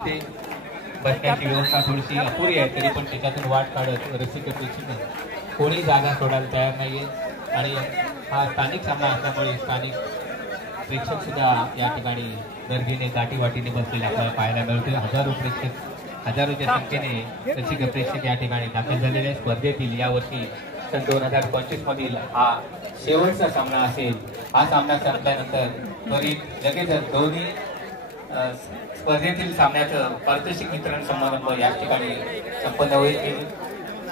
ते बसण्याची व्यवस्था थोडीशी अपुरी आहे, तरी पण त्याच्यातून वाट काढत रसिक प्रेक्षक कोणी जागा सोडायला तयार नाहीये आणि हा स्थानिक सामना असल्यामुळे स्थानिक प्रेक्षक सुद्धा या ठिकाणी गर्दीने गाठीवाटीने बसलेले आपल्याला पाहायला मिळते. हजारोच्या संख्येने रसिक प्रेक्षक या ठिकाणी दाखल झालेल्या स्पर्धेतील यावर्षी सन 2025 मधील हा शेवटचा सामना असेल. हा सामना संपल्यानंतर त्वरित लगेच दोन्ही स्पर्धेतील सामन्याचं पारितोषिक वितरण समारंभ या ठिकाणी संपन्न होईल.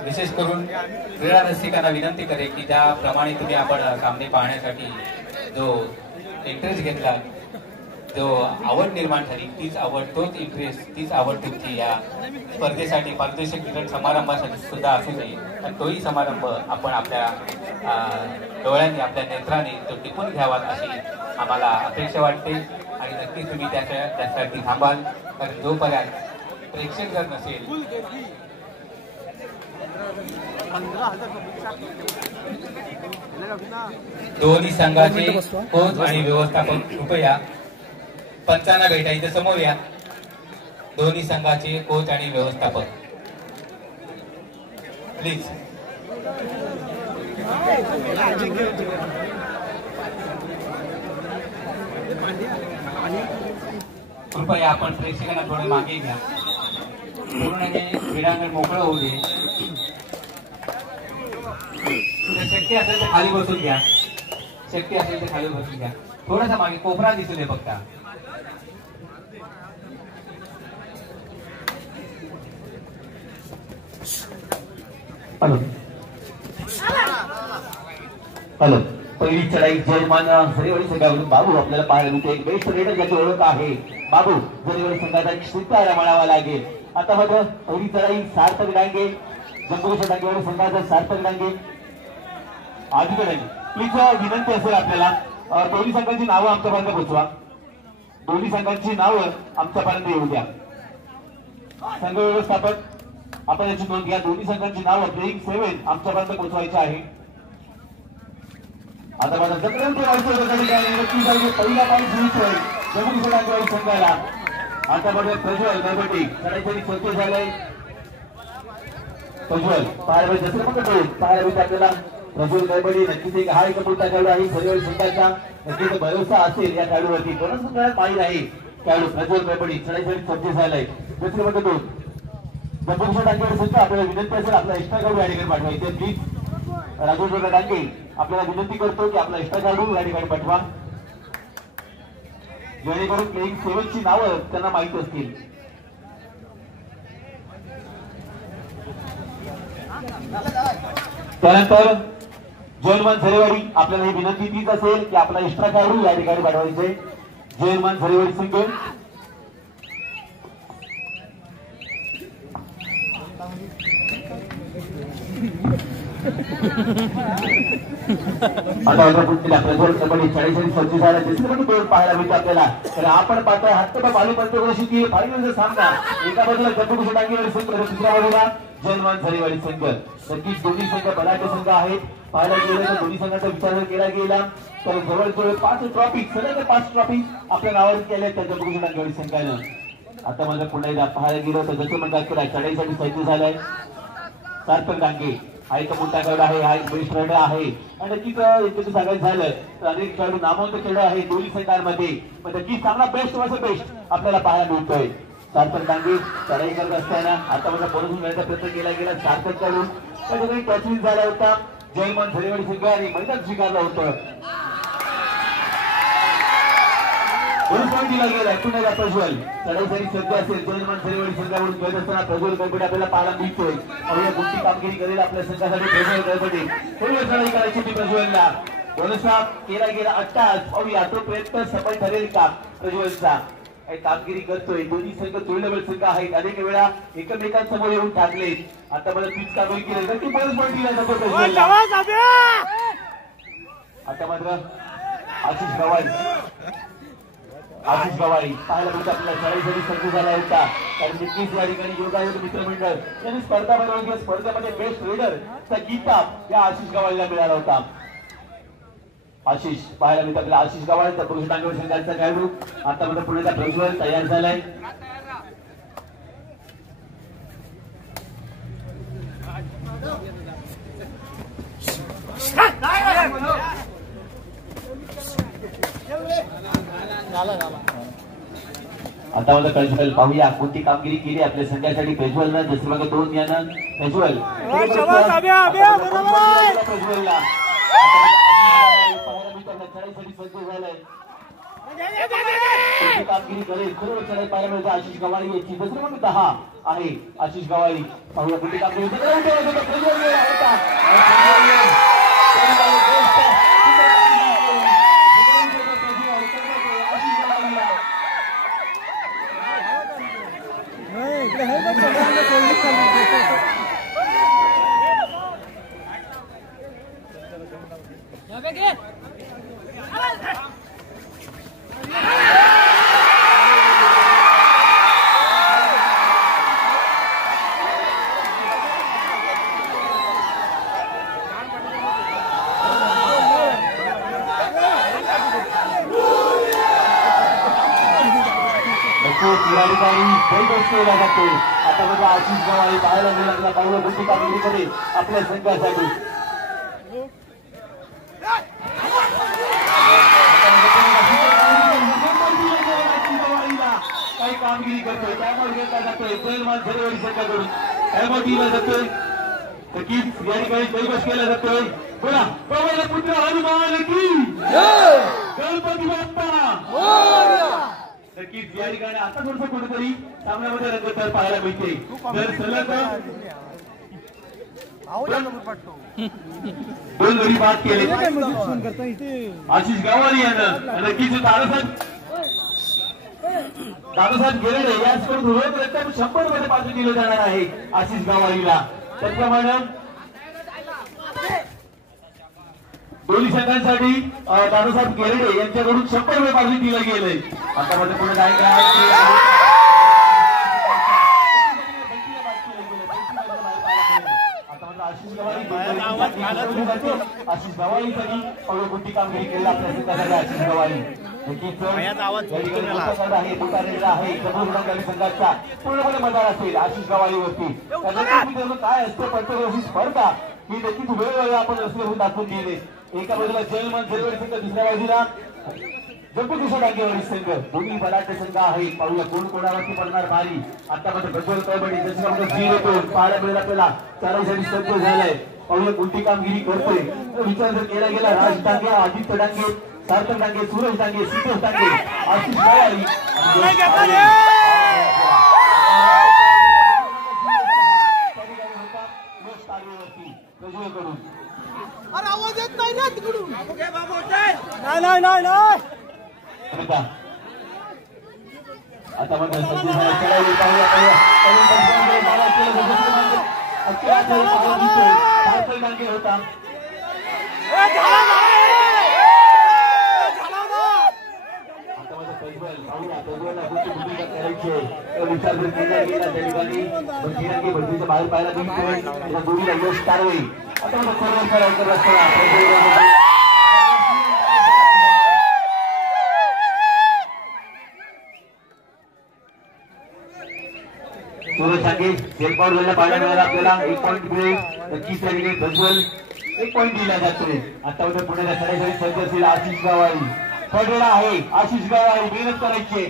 विशेष करून क्रीडा रसिकांना विनंती करेल की ज्याप्रमाणे तुम्ही आपण सामने पाहण्यासाठी जो इंटरेस्ट घेतला, जो आवड निर्माण झाली, तीच आवड, तोच इंटरेस्ट, तीच आवड तुमची या स्पर्धेसाठी पारितोषिक वितरण समारंभासाठी सुद्धा असू नये. तर तोही समारंभ आपण आपल्या डोळ्यांनी, आपल्या नेत्राने तो टिपून घ्यावा अशी आम्हाला अपेक्षा वाटते आणि नक्कीच तुम्ही त्यासाठी थांबाल. कारण जोपर्यंत प्रेक्षक जर नसेल दोन्ही संघाचे कोच आणि व्यवस्थापक कृपया पंचांना भेटायचं समोर या. दोन्ही संघाचे कोच आणि व्यवस्थापक प्लीज. कृपया आपण प्रेक्षकांना थोडे मागे घ्या. पूर्ण हे क्रीडांगण मोकळं होऊ दे. शक्य असेल तर खाली बसून घ्या. शक्य असेल तर खाली बसून घ्या. थोडासा मागे कोपरा दिसू दे फक्त. Hello hello. पहिली चढाई जयमान जरेवाडी संघाकडून बाबू आपल्याला पाहायला मिळते. एक बेस्ट रेडर ज्याची ओळख आहे बाबू जरेवाडी संघाचा एक स्वीकार म्हणावा लागेल. आता मात्र पहिली चढाई सार्थक डांगे, जंबूच्या डांगेवाडी संघाचा सार्थक डांगे आजूकडे. प्लीज विनंती असेल आपल्याला दोन्ही संघांची नावं आमच्यापर्यंत पोहोचवा. दोन्ही संघांची नावं आमच्यापर्यंत येऊ द्या. संघ व्यवस्थापक आपण याची नोंद घ्या. दोन्ही संघांची नावं प्लेइंग 7 आमच्यापर्यंत पोहोचवायची आहे. आता माझा पहिला पाणी सुरू आहे जम्मू संघाला. आता मध्ये प्रज्वल गणपती चढाईसाठी स्वच्छ झालंय. प्रज्वल पाहायला जसं म्हणतो पाहायला आपल्याला प्रज्वल गणपती नक्कीच एक हा एक मोठा खेळाडू आहे. जरेवाडी संघाचा नक्कीच भरोसा असेल या खेळाडूवरती. कोणाच खेळात माहीत आहे खेळाडू प्रज्वल गणपती चढाईसाठी स्वच्छ झालाय. दुसरे म्हणतो जम्मूच्या डांगेवाडी संघ आपल्याला विनंती असेल आपला एक्स्ट्रा खेळाडू या ठिकाणी पाठवायचे. प्लीज राजेंद्र डांगे आपल्याला विनंती करतो की आपला एक्स्ट्रा खेळाडू या ठिकाणी पाठवा, जेणेकरून प्लेइंग 7 ची नावं त्यांना माहिती असतील. त्यानंतर जयमान झरेवाडी आपल्याला ही विनंती तीच असेल की आपला एक्स्ट्रा खेळाडू या ठिकाणी पाठवायचे. जयमान झरेवाडी संघ पाहायला मिळते आपल्याला. तर आपण पाहतोय हत्तबा बालू पंचक्रोशीची फायनलचा सामना. एका बाजूला जम्मू डांगेवाडी संघ, दुसऱ्या बाजूला जयमान झरेवाडी संघ. नक्कीच दोन्ही संघ बलाढ्य संघ आहेत. पाहायला गेलं तर दोन्ही संघाचा विचार केला गेला तर जवळजवळ 5 ट्रॉफी सलग 5 ट्रॉफी आपल्या नावावर केल्या त्या जम्मू डांगेवाडी संघानं. आता माझं पुन्हा एकदा पाहायला गेलं तर जसं म्हणतात चढाईसाठी सज्ज झालाय सार्थक डांगे. हा एक मोठा खेळाडू आहे, हा एक बेस्ट खेळाडू आहे आणि नक्कीच एकच सांगायचं झालं तर अनेक खेळाडू नामवंत खेळाडू आहे दोन्ही संघांमध्ये. पण नक्कीच चांगला बेस्ट वर्ष बेस्ट आपल्याला पाहायला मिळतोय. सार्थक डांगे चढाई करत असताना आता माझा परतून मिळण्याचा प्रयत्न केला गेला. सार्थक खेळाडू त्या ठिकाणी टचविन झाला होता. जयमान झरेवाडी संघ आणि मैदान स्वीकारलं होतं. दिला गेलाय पुन्हा प्रज्वल चढाईसाठी सज्ज असेल. जयमान झरेवाडी संघाकडून खेळत असताना प्रज्वल गणपती आपल्याला पाहायला मिळतोय. अवघ्या मोठी कामगिरी करेल आपल्या संघासाठी प्रज्वल गणपती. थोडी चढाई करायची होती प्रज्वलला. बोनसा केला गेला अट्टास. पाहूया तो प्रयत्न सफल ठरेल का प्रज्वलचा. कामगिरी करतोय. दोन्ही संघ तुलनेबल संघ आहेत. अनेक वेळा एकमेकांसमोर येऊन टाकले. आता मला तीच कामगिरी केली नक्की बोनस पॉईंट दिला जातो प्रज्वलला. आता मात्र आशिष गवाई पाहायला मिळतं आपल्याला चढाईसाठी सज्ज झाला होता. कारण 30 या ठिकाणी योगायोग मित्रमंडळ यांनी स्पर्धा भरवली. स्पर्धेमध्ये बेस्ट रेडर चा किताब या आशिष गवाईला मिळाला होता. आशिष पाहायला मिळतं आपल्याला आशिष गवाई तर पुरुष डांगेवाडी संघाचा खेळाडू. आता मात्र पुण्याचा प्रज्वल तयार झालाय. आता मला प्रज्वल पाहूया कोणती कामगिरी केली आपल्या संघासाठी. प्रज्वल ना जसं बघा 2 यानं प्रज्वल प्रज्वलला कामगिरी करेल सर्व चढाई पाहायला मिळते. आशिष गवाळी याची दुसरी मग 10 आहे. आशिष गवाळी पाहूया कोणती कामगिरी जाते. आता बघा आशिष गवाळी पाहायला मिळाला पाहूया कोणती कामगिरी करेल आपल्या संघासाठी. काही कामगिरी करतोय त्यामुळे घेतला जातोय जयमान झरेवाडी संघाकडून टाइमआउट दिला जातोय. नक्कीच या ठिकाणी कैबस केला जातोय. बोला पवन पुत्र हनुमान की गणपती बाप्पा. नक्कीच या ठिकाणी आता थोडंसं कुठेतरी सामन्यामध्ये रंगतदार पाहायला मिळते. जर सलग 2 गडी बाद केले आशिष गवाळी यानं. नक्कीच दादासाहेब गेलेले याचकडून रोज रक्कम 100 मध्ये पाठवून दिलं जाणार आहे आशिष गवाळीला. त्याचप्रमाणे दोन्ही संघांसाठी दादासाहेब गेरडे यांच्याकडून 100 रुपये पाठवून दिलं गेलंय. आता मध्ये पुढे काय आशिष गवाळीसाठी कोणती कामगिरी केली आपल्या संघासाठी आशिष गवाळी. संघाचा पूर्णपणे मदार असेल आशिष गवाळीवरती. काय असतं प्रत्येक स्पर्धा ही नक्कीच वेळोवेळी आपण रस्त्यावरून दाखवून दिले. एका बाजूला जयमान झरेवाडी संघ दुसऱ्या बाजूला जम्बूकिशोर डांगेवाडी संघ. दोन्ही बलाढ्य संघ आहे. पाहूया कोण कोणावरती पडणार भारी. आतामध्ये प्रज्वल कळबडी ज्याच्यामध्ये 0-2 पाहायला मिळेल आपल्याला. चालायसाठी सज्ज झालाय. पाहूया कोणती कामगिरी करतोय. विचार जर केला गेला राज डांगे आदित्य डांगे सार्थक डांगे सूरज डांगे सिद्धेश डांगे आशिष गवाळी प्रज्वलकडून आवाज येत नाही ना तिकडून. नाही आता मग होता विचार जर केला गेला त्या ठिकाणी भरतीच्या बाहेर पाहायला मिळतोय. दोन्हीला यश कारवाई. आता मला सर्व करायचं रस्ता सूरज सांगे सेलपाऊट झाला पाहायला मिळाला आपल्याला. 1 पॉईंट मिळेल. नक्कीच त्या ठिकाणी प्रज्वल 1 पॉईंट दिला जातोय. आता उद्या पुण्याला चढाईसाठी सज्ज असेल आशिष गवाळी. फळवेळा आहे आशिष गवाळी. मेहनत करायची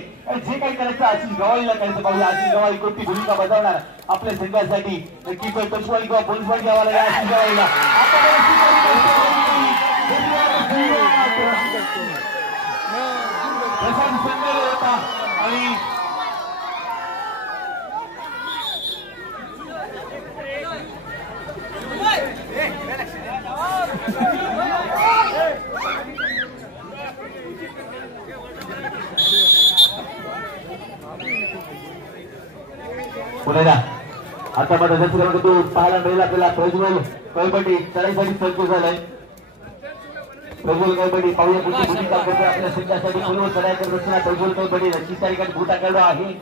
जे काही करायचं आशिष गवाळीला करायचं. पाहूया आशिष गवाळी कोणती भूमिका बजावणार आपल्या संघासाठी. नक्कीच टचवाडी किंवा बोनसवाडी घ्यावा लागेल आशिष गवाळीला. होता आणि पुण्याला आता माझा क्रमांक 2 पाहायला मिळेल आपल्याला. प्रज्वल कळबडी चढाईसाठी सज्ज झालाय. प्रज्वल कळबडी पाहूया कोणती भूमिका करतोय आपल्या संघासाठी. पूर्व चढाई करत असताना प्रज्वल कळबडी नक्कीच त्या ठिकाणी भूटा खेळलो आहे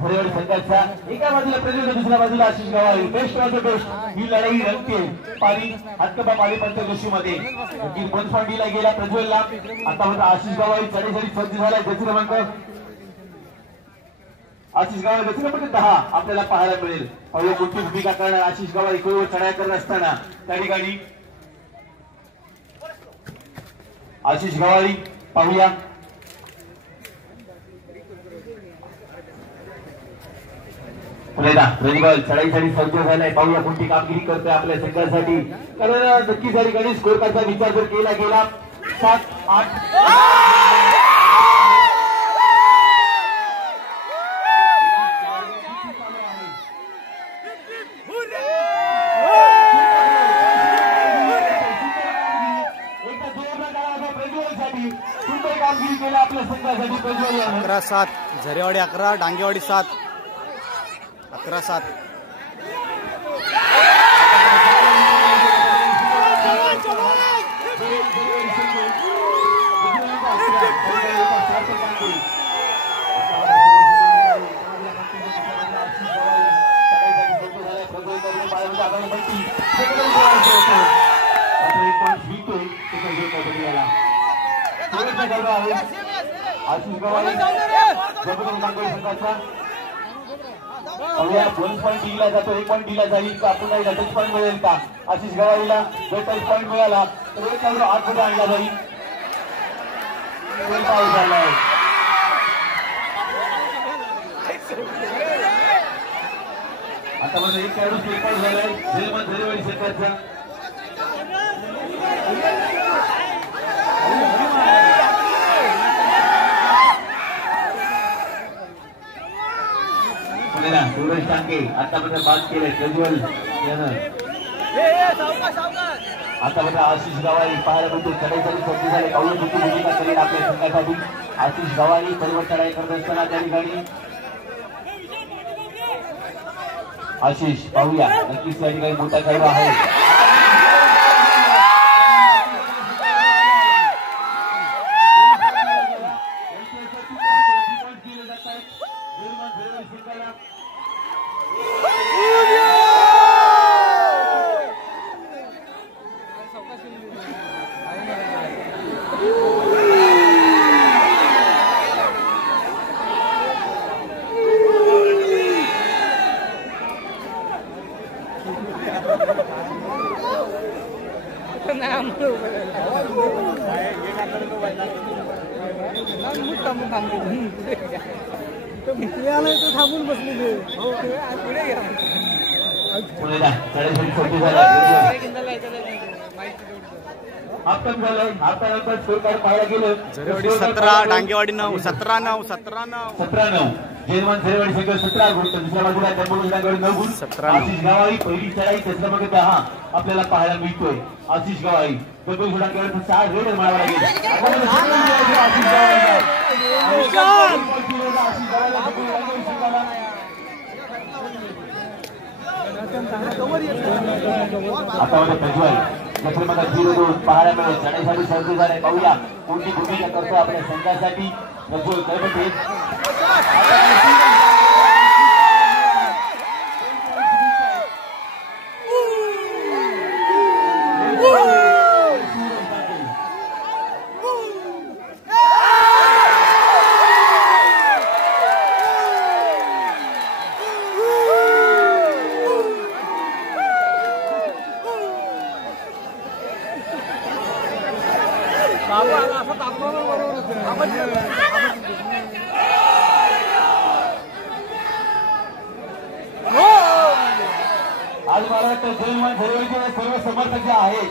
झरेवाडी संघाचा. एका बाजूला प्रज्वल दुसऱ्या बाजूला आशिष गवाळी. बेस्ट वाजो बेस्ट ही लढाई रंगते. पाणी हातकबा माली पंचकृषीमध्ये बोनफांडीला गेला प्रज्वलला. आता होता आशिष गवाळी चढाईसाठी सज्ज झालाय. ज्याची क्रमांक आशिष गवाळी गती क्रमांक 10 आपल्याला पाहायला मिळेल. पाहूया कोणती भूमिका करणार आशिष गवाळी. कोण चढाई करत असताना त्या ठिकाणी आशिष गवाळी पाहूया प्रज्वल चढाईसाठी सज्ज झालाय. पाहूया कोणती कामगिरी करतोय आपल्या संघासाठी. कारण नक्कीच या ठिकाणी स्कोर कार्डचा विचार जर केला गेला 7-8 कामगिरी केला आपल्या संघासाठी प्रज्वल. 11-7 झरेवाडी 11 डांगेवाडी 7. 11-7. आशिष गवाई बोनस पॉईंट दिला जातो. 1 पॉईंट दिला जाईल का पुन्हा एकदा टच पॉईंट मिळेल का? आशिष गवाईला जर टच पॉईंट मिळाला तर 1 लागलो आतमध्ये आणला जाईल. पाऊस झालाय. आता माझा एक खेळाडू स्टेप आउट झालाय जेलमन झरेवाडी सरकारचा. सूरज टांगे आतापर्यंत बाद केले प्रज्वल यानं. आतापर्यंत आशिष गवाई पाहायला मिळतो चढाईसाठी सज्ज झाले. पाहूया किती भूमिका करेल आपल्या संघासाठी आशिष गवाई. सर्व चढाई करत असताना त्या ठिकाणी आशिष पाहूया नक्कीच त्या ठिकाणी मोठा खेळाडू आहे. थांबून बसलेले झरेवाडी 17 डांगेवाडी 9. 17-9. 17-9 जेलमन झरेवाडी संघ 17 गुण. दुसऱ्या बाजूला डांगेवाडी 9 गुण. आशिष गवाई पहिली चढाई त्याच्यामध्ये 10 आपल्याला पाहायला मिळतोय. आशिष गवाई डबल गुणा केला तर 4 रेड मारावा लागेल. आता प्रज्वल जत्रेमध्ये 0-2 पाहायला मिळेल. चढाईसाठी सज्ज झाले. पाहूया कोणती भूमिका करतो आपल्या संघासाठी प्रज्वल. करते आज मला वाटतं जेलमन झरेवाडीचे सर्व समर्थक जे आहेत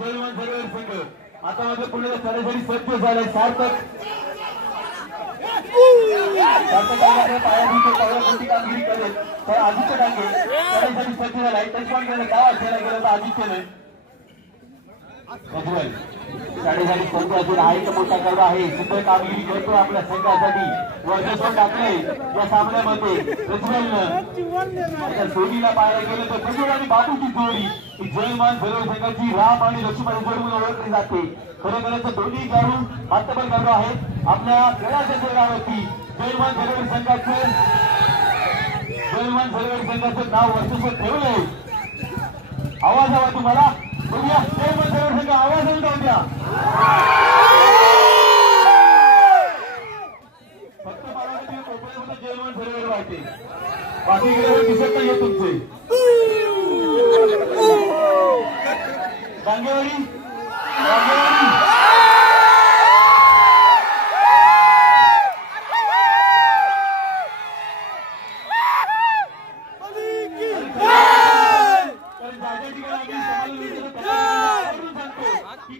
जेलमन झरेवाडी संघ आता मात्र पुढे चढाईसाठी सज्ज झालाय. सार्थक कोणती कामगिरी करेल तर आदित्य डांगे चढाईसाठी सज्ज झालाय. टच पॉईंट गावात खेळला गेला होता आदित्यने. चढाईसाठी सज्ज असून हा एक मोठा खेळाडू आहे. सुंदर कामगिरी करतो आपल्या संघासाठी. वर्चस्व टाकले या सामन्यामध्ये प्रज्वलनं. जोडीला पाहायला गेलं तर प्रज्वल आणि बाबूची जोडी ही जेलमन झरेवाडी संघाची राम आणि लक्ष्मण जोडी म्हणून ओळखली जाते. खरोखरच दोन्ही खेळाडू मातबर खेळाडू आहेत. आपल्या खेळाच्या चेहऱ्यावरती जेलमन झरेवाडी संघाचं नाव वर्चस्व ठेवलंय. आवाज हवा तुम्हाला. बघूया जेलमन झरेवाडी संघ आवाज जाऊ द्या. फक्त मला कोपऱ्यामध्ये जेलमन झरेवाडी वाटते. बाकी दिसत नाहीये तुमचे. डांगेवाडी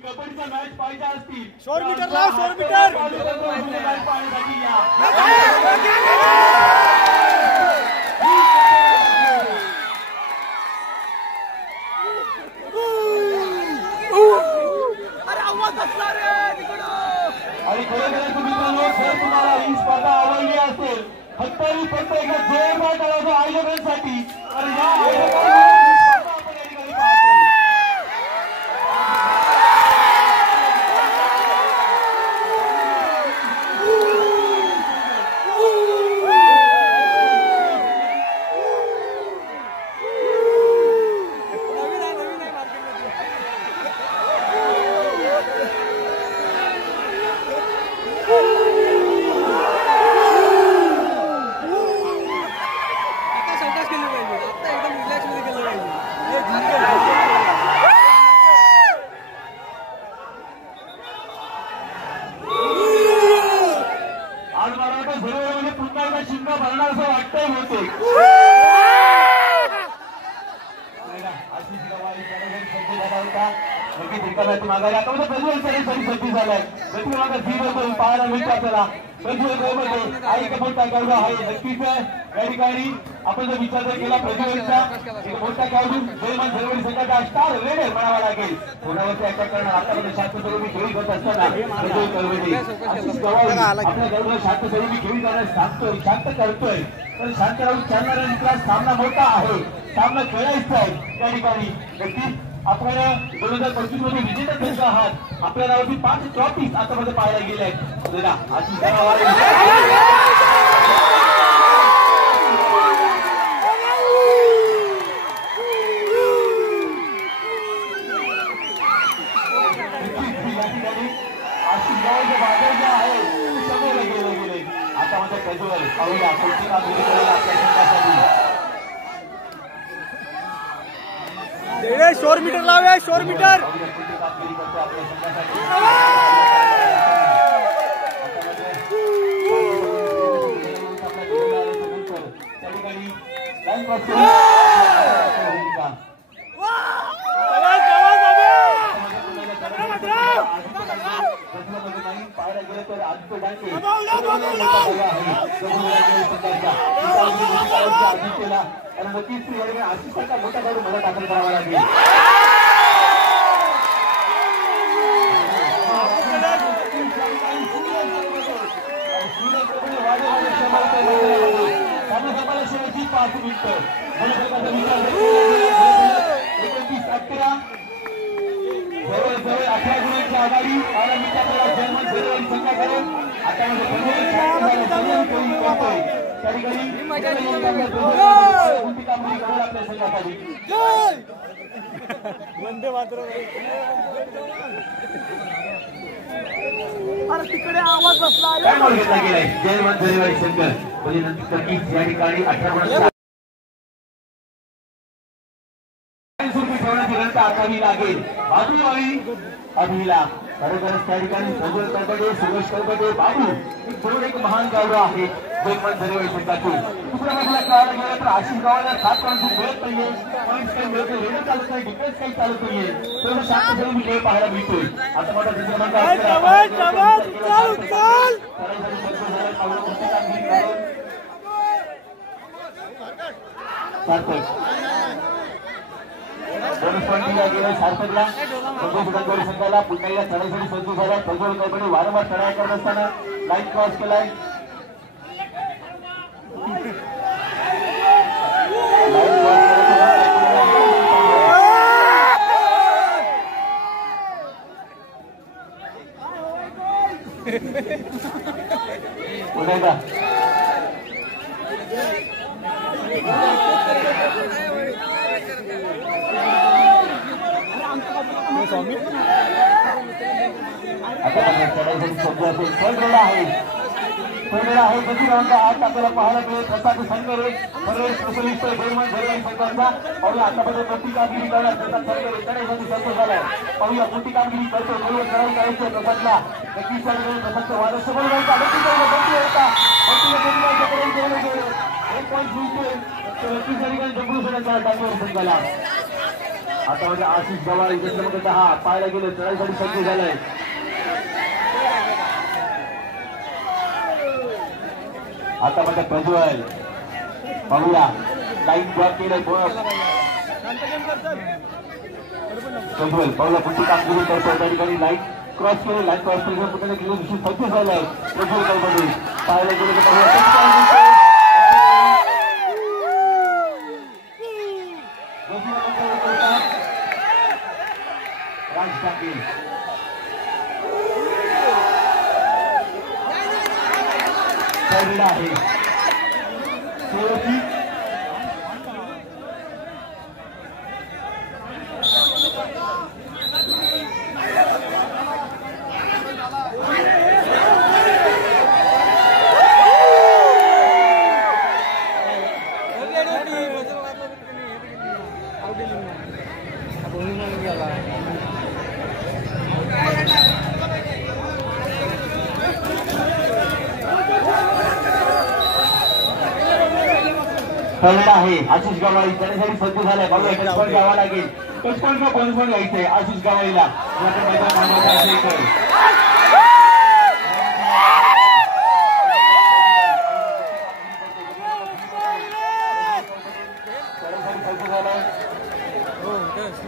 कबड्डीचा मॅच पाहिजे असतील 100 मीटर लाव 100 मीटर आणि खरोखरच मित्रांनो जर तुम्हाला ही स्पर्धा आवडली असेल फक्त एकदा जोरदार टाळ्या आयोजकांसाठी आणि या आयोजकांना आपण या ठिकाणी पाहतो. आज मला वाटतं झेलमध्ये पुन्हा एकदा शिंगा भरणार असं वाटतंय होते. मागायला आता सज्ज झालाय पाहायला मिळतं आपल्याला आई मोठा खेळाडू आहे. नक्कीच या ठिकाणी आपण जर विचार जर केला प्रतियोगिता मोठा खेळाडू जयमान झेलवडी संघाचा स्टार रेडर म्हणावा लागेल. कोणावरती अटॅक करणार आतापर्यंत शांतस्वरूपी खेळी करत असताना आपल्या खेळाडूला शांतस्वरूपी खेळी करण्यास सांगतोय शांत करतोय पण शांत राहून चालणारा मित्रा सामना मोठा आहे. सामना खेळायचा आहे त्या ठिकाणी. नक्कीच आपण 2025 मध्ये विजेता ठरलो आहात. आपल्या नावाची 5 ट्रॉफीज आतापर्यंत पाहायला गेल्या आहेत. आशिष गावाचे बाजार जे आहे ते सगळे गेले. आता माझ्या कजूवर पाहूया कोणती कामगिरी करेल आपल्या संघासाठी. 100 मीटर लावे 100 मीटर पाहायला गेलं तर आदित्य डांगे आदित्यला आणि नक्कीच आशिषाचा मोठा खेळाडू मला दाखल करावा लागेल. शेवटची 5 मिनिटं जवळजवळ 18 गुणांची आघाडी आपल्याला जर्मन झेलवडी संघाकडे. आता त्या ठिकाणी कामगिरी करेल आपल्या संघासाठी. वंदे मातरम. तिकडे आवाज बसला घेतला गेलाय जर्मन झेलवडी संघ म्हणजे नक्कीच या ठिकाणी 18 गुणांची ठेवण्याची रंत आखावी लागेल. बाबू आणि अभिला खरोखरच त्या ठिकाणी प्रज्वल करपटे सुरेश करपटे बाबू दोन एक महान गावडं आहे जर्मन झेलवडी संघातून. दुसऱ्या बाजूला खेळायला गेलं तर आशिष गावाला 7 पॉईंट मिळत नाहीये. पॉईंट काही मिळत नाही. रेडर चालत नाही. डिफेन्स काही चालत नाहीये. तर शांत झेलून खेळ पाहायला मिळतोय. आता माझा दुसरा सार्थकला संघाला पुन्हा एकदा चढाईसाठी सज्ज झाला. प्रज्वल करपटे वारंवार चढाई करत असताना लाईन क्रॉस केलाय. पुन्हा एकदा आता चढाईसाठी सज्ज असेल. आहे पहिला आहे दुसरी क्रमांक 8 आपल्याला पाहायला मिळेल प्रसाद संगरे सर्व स्पेशलिस्ट जयवंत झरेवाडी संघाचा. पाहूया आतापर्यंत मोठी कामगिरी करणार प्रसाद संगरे चढाईसाठी संतोष झालाय. पाहूया मोठी कामगिरी करतो बरोबर चढाई करायची प्रसादला. नक्कीच प्रसादचं वारस बरोबर होता संघाला. आता म्हणजे आशिष गवाळ क्रमांक 10 पाहायला गेलं चढाईसाठी सज्ज झालाय. आता म्हणजे प्रज्वल पाहूया लाईन ब्लॉक केलंय प्रज्वल पाहूया पुढची कामगिरी करतो त्या ठिकाणी लाईन क्रॉस केली लाईन क्रॉस केली कुठे गेलं विषय सज्ज झालाय प्रज्वल कडे पाहायला गेलं तर पाहूया राज टाके आहे पहिला आहे आशिष गवाळी त्यासाठी सज्ज झालाय. बघूया टचपॉइंट घ्यावा लागेल. टचपॉइंट का पॉइंट घ्यायचंय आशिष गवाळीला.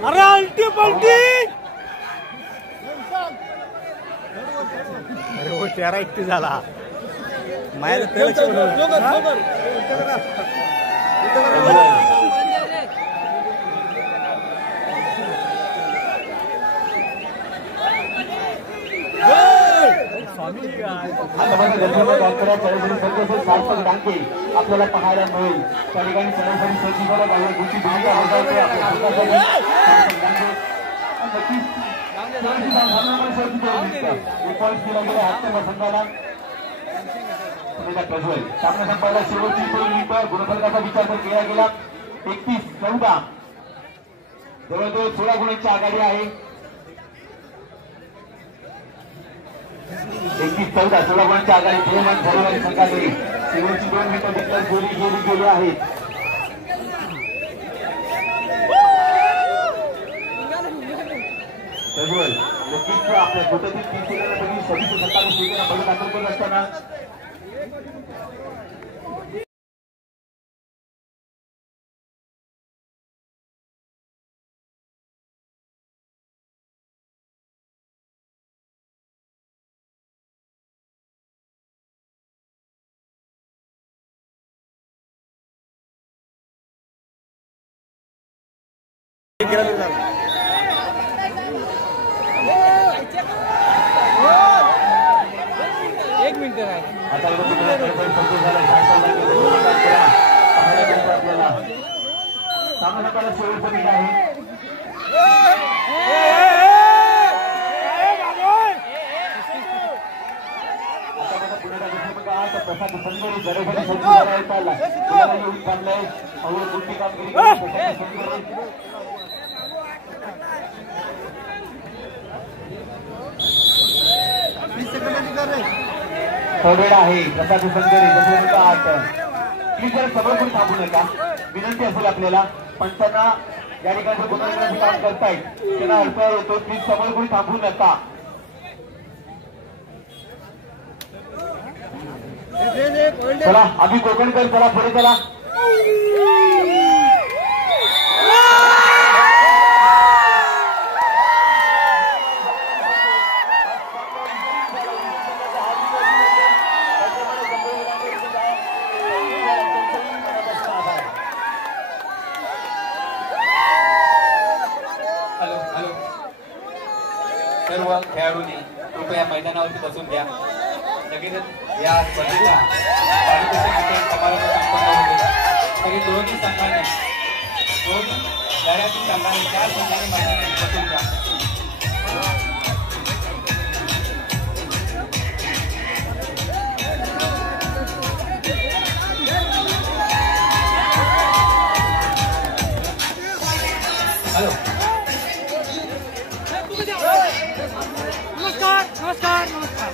अरे अल्टी पलटी अरे हो चेहरा एकटी झाला मायला त्याला आपल्याला पाहायला मिळेल त्या ठिकाणी सरासरी सज्ज भूमिका संघाला प्रज्वल सामना संपायला शेवटची 2 मिनिटं गुणफलकाचा विचार तर केला गेला 31-14 जवळजवळ 16 गुणांची आघाडी आहे. 31-14 16 गुणांची आघाडी जयवंत झरेवाडी संघाने शेवटची 2 मिनिटं डिक्लेअर गेली आहेत. प्रज्वल नक्कीच आपल्या कोट्यातील 327 दाखल करत असताना एक मिनिट आता सामना शेवटचं मिनिट आहे. प्रसाद संगरे जरेसाठी सज्ज झाला येऊन थांबलाय. मोठी कामगिरी थोडेड आहे प्रसाद संगरे जसे 8 प्लीज जरा सगळं कोणी थांबू नका विनंती असेल आपल्याला. पंचांना या ठिकाणी गुणवत्तेचं काम करतायत त्यांना अडथळा येतो. प्लीज समोर कोणी थांबू नका. चला अभि कोकणकर चला पुढे चला. सर्व खेळाडूंनी कृपया मैदानावरती बसून घ्या. लगेचच या स्पर्धेचा पारितोषिक समारंभ संपन्न होतो. तरी दोन्ही संघाने 2 लढ्यातील संघाने 4 संघाने मैदानात बसून घ्या. हॅलो नमस्कार नमस्कार नमस्कार